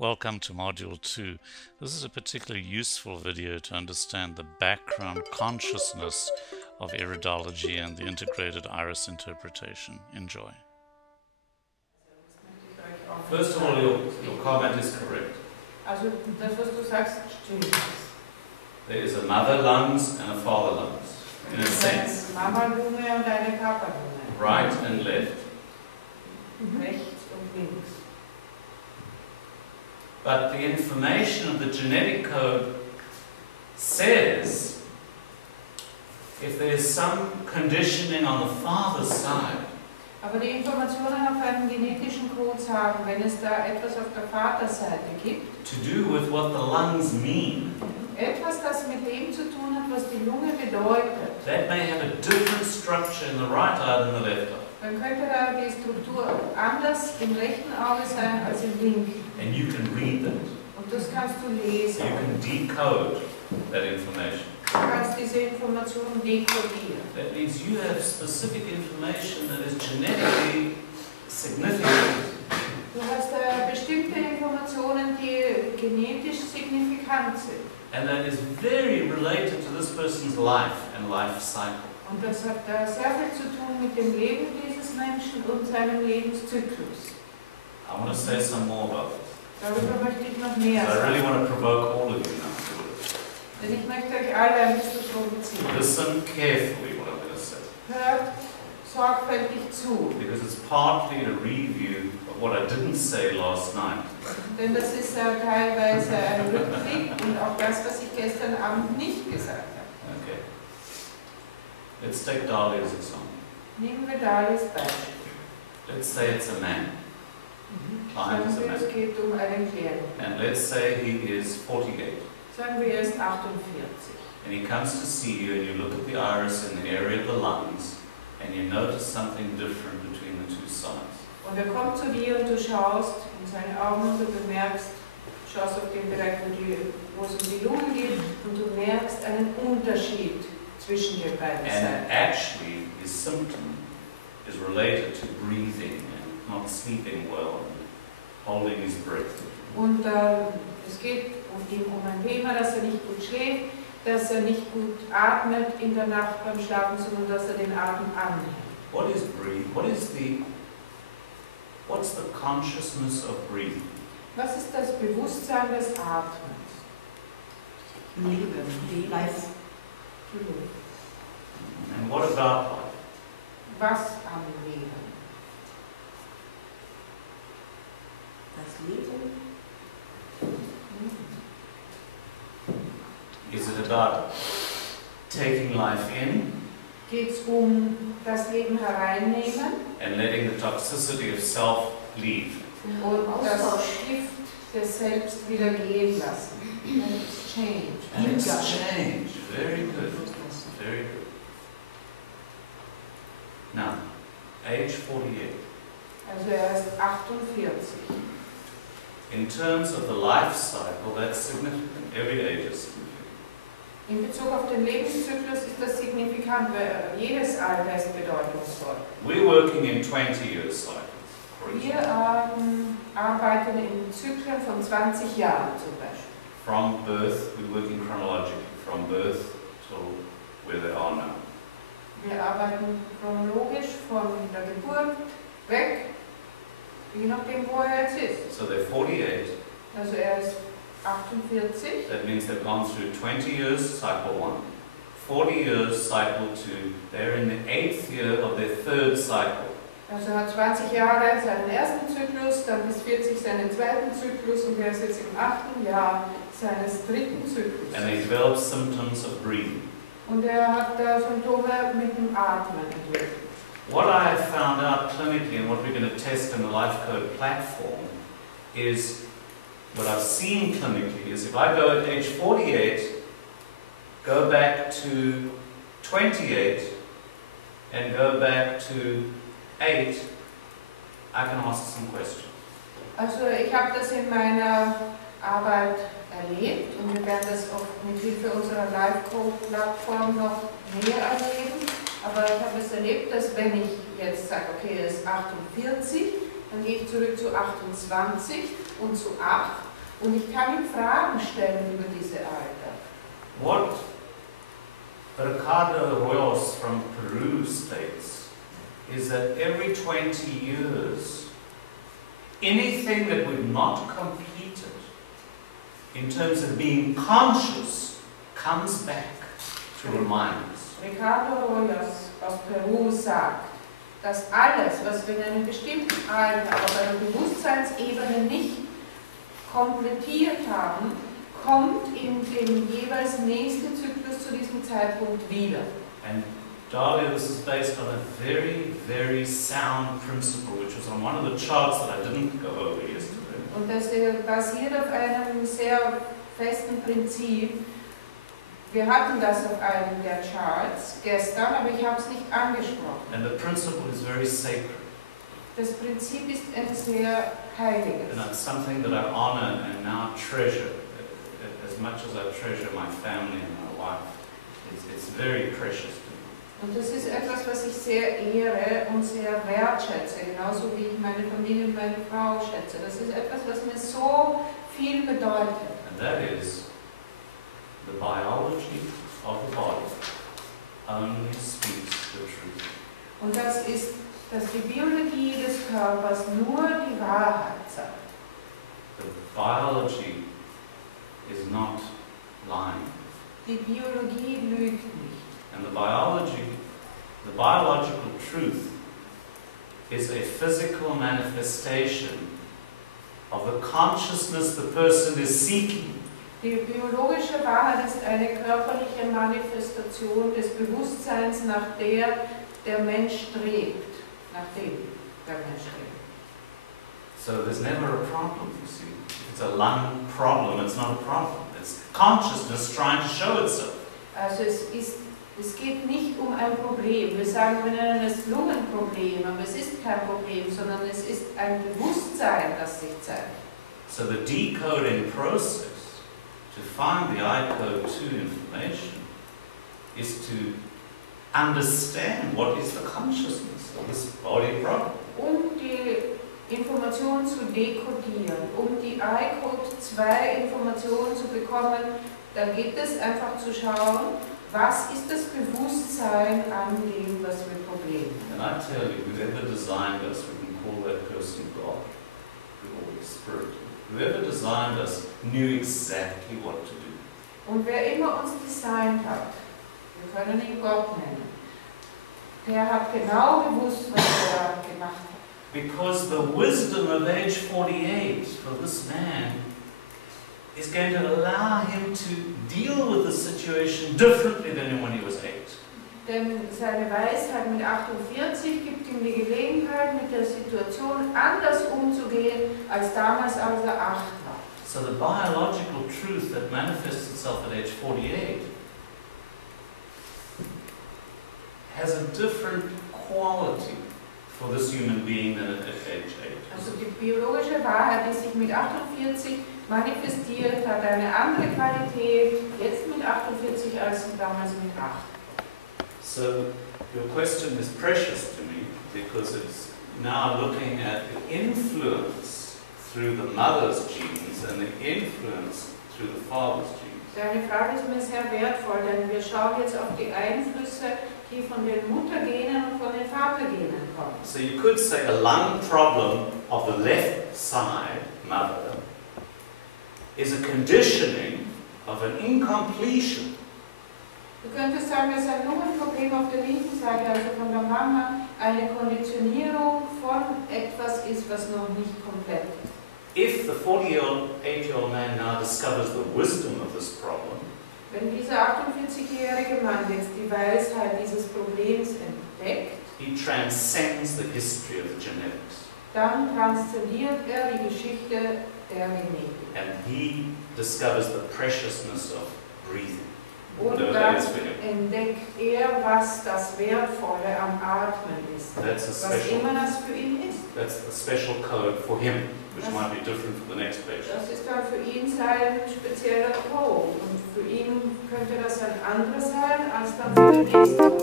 Welcome to Module 2. This is a particularly useful video to understand the background consciousness of iridology and the integrated iris interpretation. Enjoy. First of all, your comment is correct. Also das, was du sagst, stimmt. There is a mother lungs and a father lungs, in a sense. Eine Mama-Lunge und eine Papa-Lunge. Right and left. Rechts und links. But the information of the genetic code says if there is some conditioning on the father's side, Aber die Informationen auf einem genetischen Code sagen, wenn es da etwas auf der Vaterseite gibt, to do with what the lungs mean, etwas, das mit dem zu tun hat, was die Lunge bedeutet, that may have a different structure in the right eye than the left eye. dann könnte da die Struktur anders im rechten Auge sein als im linken. And you can read that. Und das kannst du You lesen. can decode that information. Du kannst diese Informationen dekodieren. That means you have specific information that is genetically significant. Du hast bestimmte Informationen, die genetisch signifikant sind. And that is very related to this person's life and life cycle. Und das hat sehr viel zu tun mit dem Leben dieses Menschen und seinem Lebenszyklus. I want to say some more about this. Darüber möchte ich noch mehr I really sagen. want to provoke all of you now. Denn ich möchte euch alle ein bisschen provozieren. Listen carefully what I'm going to say. Hört sorgfältig zu. Because it's partly a review of what I didn't say last night. Denn das ist teilweise ein Rückblick und auch das, was ich gestern Abend nicht gesagt habe. Okay. Let's take Dali as example. Nehmen wir Dalis Beispiel. Let's say it's a man. Client is Sagen a wir, es man. geht einen Klienten. And let's say he is 48. Sagen wir, er ist 48. And he comes to see you and you look at the iris in the area of the lungs and you notice something different between the two sides. Und er kommt zu dir und du schaust in seine Augen und du bemerkst, schaust auf den Bereich, wo es um die Lunge geht und du merkst einen Unterschied zwischen den beiden And Seiten. actually his symptom is related to breathing and not sleeping well and holding his breath. Und es geht ihm um ein Thema, dass er nicht gut schläft, dass er nicht gut atmet in der Nacht beim Schlafen, sondern dass er den Atem anhält. What is breathing? What's the consciousness of breathing? Was ist das Bewusstsein des Atmens? Leben, life. And what about life? Was am Leben? Das Leben. Is it about taking life in Geht es um das Leben hereinnehmen and letting the toxicity of self leave? und das Gift des Selbst wieder gehen lassen? And it's change. And it's change. Very good. Very good. Now, age 48. Also er ist 48. In terms of the life cycle, that's significant. Every age is significant. In Bezug auf den Lebenszyklus ist das signifikant, weil jedes Alter ist bedeutungsvoll. We're working in 20-year cycles, for Wir example. arbeiten in Zyklen von 20 Jahren zum Beispiel. From birth, we're working chronologically, from birth till where they are now. Wir arbeiten chronologisch von der Geburt weg, je nachdem wo er jetzt ist. So they're 48. Also er ist 48. That means they've gone through 20 years, cycle 1. 40 years, cycle 2. They're in the 8th year of their 3rd cycle. Also er hat 20 Jahre seinen ersten Zyklus, dann bis 40 seinen zweiten Zyklus und er ist jetzt im 8. Jahr seines 3. Zyklus. And they develop symptoms of breathing. Und er hat Symptome mit dem Atmen entwickelt. What I have found out clinically and what we're going to test in the Life Code platform is, what I've seen clinically is if I go at age 48, go back to 28 and go back to 8, I can ask some questions. Also ich habe das in meiner Arbeit erlebt und wir werden das auch mit Hilfe unserer Live-Code-Plattform noch näher erleben. Aber ich habe es erlebt, dass wenn ich jetzt sage, okay, er ist 48, Dann gehe ich zurück zu 28 und zu 8 und ich kann ihm Fragen stellen über diese Alter. What Ricardo Arroyos from Peru states is that every 20 years, anything that we've not completed in terms of being conscious comes back to remind us. Ricardo Arroyos aus Peru sagt, dass alles, was wir in einem bestimmten Alter auf einer Bewusstseinsebene nicht komplettiert haben, kommt in dem jeweils nächsten Zyklus zu diesem Zeitpunkt wieder. And Dahlia, this is based on a very, very sound principle, which was on one of the charts that I didn't go over yesterday. Und das basiert auf einem sehr festen Prinzip. Wir hatten das auf einem der Charts gestern, aber ich habe es nicht angesprochen. And the principle is very sacred. Das Prinzip ist etwas sehr Heiliges. And it's something that I honor and now treasure. As much as I treasure my family and my wife, it's very precious to me. Und das ist etwas, was ich sehr ehre und sehr wertschätze, genauso wie ich meine Familie und meine Frau schätze. Das ist etwas, was mir so viel bedeutet. And that is the biology of the body only speaks the truth. Und das ist, dass die Biologie des Körpers nur die Wahrheit sagt. The biology is not lying. Die Biologie lügt nicht. And the biological truth is a physical manifestation of the consciousness the person is seeking. Die biologische Wahrheit ist eine körperliche Manifestation des Bewusstseins, nach der der Mensch strebt. Nach dem der Mensch strebt. So there's never a problem, you see. If it's a lung problem, it's not a problem. It's consciousness trying to show itself. Also es geht nicht um ein Problem. Wir sagen, wir nennen es Lungenproblem, aber es ist kein Problem, sondern es ist ein Bewusstsein, das sich zeigt. So the decoding process to find the I-code2 information is to understand what is the consciousness of this body problem. Um die Informationen zu dekodieren, um die I-Code2 Informationen zu bekommen, da geht es einfach zu schauen, was ist das Bewusstsein an dem, was wir Problem haben. And I tell you, whoever designed us, we can call that person God, the Holy Spirit. Whoever designed us knew exactly what to do. Und wer immer uns designt hat, wir können ihn Gott nennen, der hat genau gewusst, was er gemacht hat. Because the wisdom of age 48 for this man is going to allow him to deal with the situation differently than when he was 8. Denn seine Weisheit mit 48 gibt ihm die Gelegenheit, mit der Situation anders umzugehen, als damals, als er 8 war. So the biological truth that manifests itself at age 48 has a different quality for this human being than at age 8. Also die biologische Wahrheit, die sich mit 48 manifestiert, hat eine andere Qualität jetzt mit 48 als damals mit 8. So your question is precious to me because it's now looking at the influence through the mother's genes and the influence through the father's genes. Deine Frage ist mir sehr wertvoll, denn wir schauen jetzt auf die Einflüsse, die von den Muttergenen und von den Vatergenen kommen. So you could say a lung problem of the left side, mother, is a conditioning of an incompletion. Du könntest sagen, dass ein Lungenproblem auf der linken Seite, also von der Mama, eine Konditionierung von etwas ist, was noch nicht komplett ist. If the 48-year-old man now discovers the wisdom of this problem, wenn dieser 48-jährige Mann jetzt die Weisheit dieses Problems entdeckt, he transcends the history of the genetics. Dann transzendiert er die Geschichte der Genetik. And he discovers the preciousness of breathing. Und dann entdeckt er, was das Wertvolle am Atmen ist. Was immer das für ihn ist. That's a special code for him, which might be different from the next patient. Das ist dann für ihn sein spezieller Code. Und für ihn könnte das ein anderer sein, als dann für den nächsten.